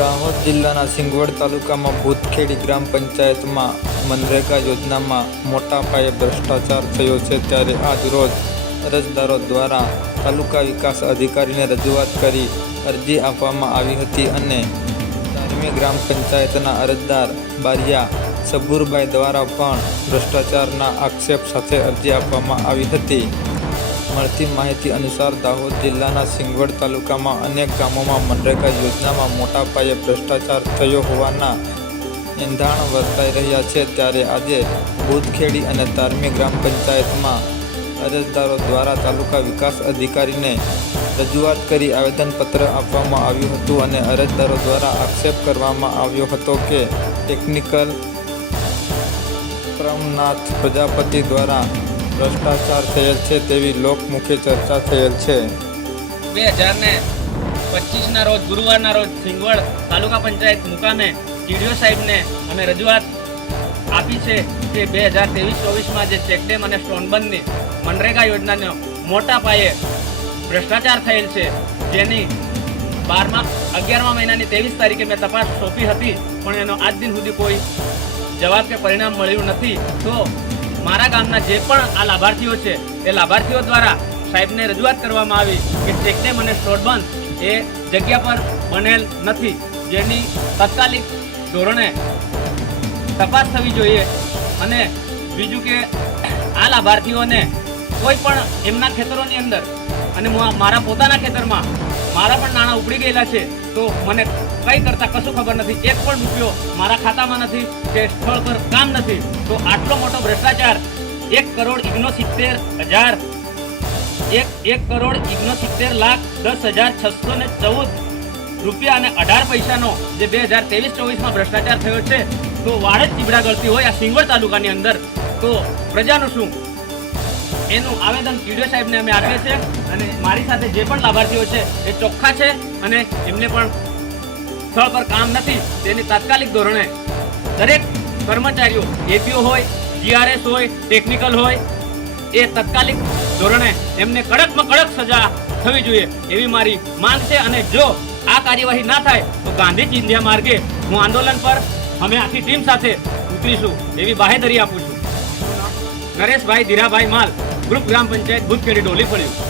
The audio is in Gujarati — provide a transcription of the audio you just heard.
દાહોદ જિલ્લાના સિંગવડ તાલુકામાં ભૂતખેડી ગ્રામ પંચાયતમાં મનરેગા યોજનામાં મોટા પાયે ભ્રષ્ટાચાર થયો છે ત્યારે આજ રોજ અરજદારો દ્વારા તાલુકા વિકાસ અધિકારીને રજૂઆત કરી અરજી આપવામાં આવી હતી અને ધાર્મી ગ્રામ પંચાયતના અરજદાર બારિયા સબુરભાઈ દ્વારા પણ ભ્રષ્ટાચારના આક્ષેપ સાથે અરજી આપવામાં આવી હતી. મળતી માહિતી અનુસાર દાહોદ જિલ્લાના સિંગવડ તાલુકામાં અનેક ગામોમાં મનરેગા યોજનામાં મોટા પાયે ભ્રષ્ટાચાર થયો હોવાના એંધાણ વર્તાઈ રહ્યા છે. ત્યારે આજે બુધખેડી અને તારમી ગ્રામ પંચાયતમાં અરજદારો દ્વારા તાલુકા વિકાસ અધિકારીને રજૂઆત કરી આવેદનપત્ર આપવામાં આવ્યું હતું અને અરજદારો દ્વારા આક્ષેપ કરવામાં આવ્યો હતો કે ટેકનિકલ પ્રમનાથ પ્રજાપતિ દ્વારા ભ્રષ્ટાચાર થયેલ છે તેવી લોકમુખે ચર્ચા થયેલ છે. બે હજાર ને પચીસના રોજ, ગુરુવારના રોજ સિંગવડ તાલુકા પંચાયત મુકામે ટીડીઓ સાહેબને અમે રજૂઆત આપી છે કે બે હજાર ત્રેવીસ ચોવીસમાં જે ચેકડેમ અને સ્ટોનબંધની મનરેગા યોજનાનો મોટા પાયે ભ્રષ્ટાચાર થયેલ છે, જેની બારમા અગિયારમા મહિનાની ત્રેવીસ તારીખે મેં તપાસ સોંપી હતી, પણ એનો આજ દિન સુધી કોઈ જવાબ કે પરિણામ મળ્યું નથી. તો મારા ગામના જે પણ આ લાભાર્થીઓ છે, એ લાભાર્થીઓ દ્વારા સાહેબને રજૂઆત કરવામાં આવી કે ચેકડેમ અને સ્ટોટબંધ એ જગ્યા પર બનેલ નથી. જેની તાત્કાલિક ધોરણે તપાસ થવી જોઈએ અને બીજું કે આ લાભાર્થીઓને કોઈ પણ એમના ખેતરોની અંદર અને મારા પોતાના ખેતરમાં, મારા પણ નાણાં ઉપડી ગયેલા છે તો મને કંઈ કરતા કશું ખબર નથી. એક પણ રૂપિયો મારા ખાતામાં નથી કે સ્થળ પર કામ નથી. તો આટલો મોટો ભ્રષ્ટાચાર, એક કરોડ સિત્તેર હજાર, એક એક કરોડ સિત્તેર લાખ દસ હજાર છસો ને ચૌદ રૂપિયા અને અઢાર પૈસાનો જે બે હજાર ત્રેવીસ ચોવીસમાં ભ્રષ્ટાચાર થયો છે, તો વાડ જ ચીબડા ગળતી હોય આ સિંગોર તાલુકાની અંદર. તો પ્રજાનું શું? એનું આવેદન ટીડીઓ સાહેબને અમે આપીએ છીએ અને મારી સાથે જે પણ લાભાર્થીઓ છે એ ચોખ્ખા છે અને એમને પણ સ્થળ પર કામ નથી, તેની તાત્કાલિક ધોરણે દરેક કર્મચારીઓ, એપીઓ હોય જીઆરએસ હોય, ટેકનિકલ હોય, એ તાત્કાલિક ધોરણે એમને કડકમાં કડક સજા થવી જોઈએ એવી મારી માંગ છે અને જો આ કાર્યવાહી ના થાય, તો ગાંધી ચિંધ્યા માર્ગે હું આંદોલન પર અમે આખી ટીમ સાથે ઉતરીશું એવી બાહેધરી આપું છું. નરેશભાઈ ધીરાભાઈ માલ ગ્રુપ ગ્રામ પંચાયત ભૂતખેડી ડોલી પડ્યું